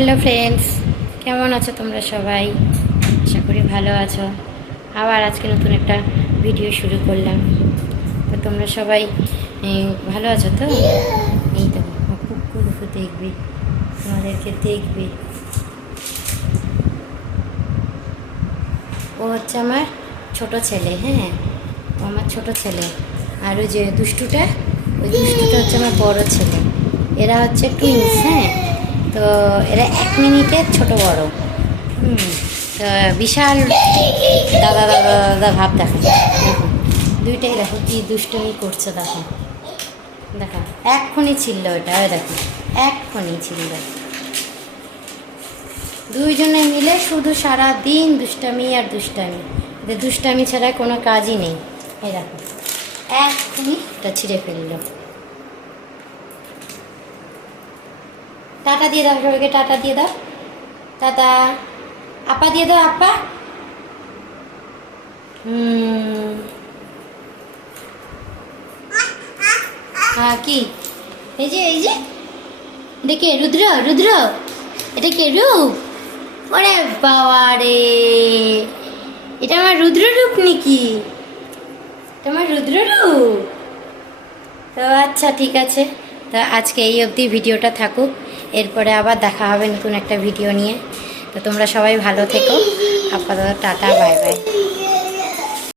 Hello friends, কেমন আছো তোমরা সবাই? আশা করি ভালো আছো। আবার আজকে নতুন একটা ভিডিও শুরু করলাম। তো তোমরা সবাই ভালো আছো তো? এই তো কুকুরকে দেখবে, তোমাদেরকে দেখবে। ও হচ্ছে আমার ছোট ছেলে। হ্যাঁ, ও আমার ছোট ছেলে। আর ওই যে দুষ্টুটা, ওই দুষ্টুটা হচ্ছে আমার বড় ছেলে। এরা হচ্ছে টুইন্স। হ্যাঁ, তো এরা 1 মিনিটের ছোট বড়। তো বিশাল দাদা দাদা দাদা ভাব দেখো। দেখো দুইটাই, দেখো কি দুষ্টুমি করছে। দেখো দেখো, এক্ষুনি ছিল ওটা। ওই দেখো, এক্ষুনি ছিল। দুইজনে মিলে শুধু সারা দিন দুষ্টামি আর দুষ্টামি। এদের দুষ্টামি ছাড়া কোনো কাজই নেই। এই দেখো, এক্ষুনি এটা ছিঁড়ে ফেললো। টাটা দিয়ে দাও সবাইকে, টাটা দিয়ে দাও। টাটা, আপা দিয়ে দাও, আপা। হ্যাঁ, কি এই যে এটা কে? রুদ্র, রুদ্র, এটা কে? রূপ? ওরে বাবা রে, এটা আমার রুদ্র রূপ নাকি? এটা আমার রুদ্র রূপ। তো আচ্ছা, ঠিক আছে। তো আজকে এই অবধি ভিডিওটা থাকুক, এরপরে আবার দেখা হবে নতুন একটা ভিডিও নিয়ে। তো তোমরা সবাই ভালো থেকো। আপাতত টাটা, বাই বাই।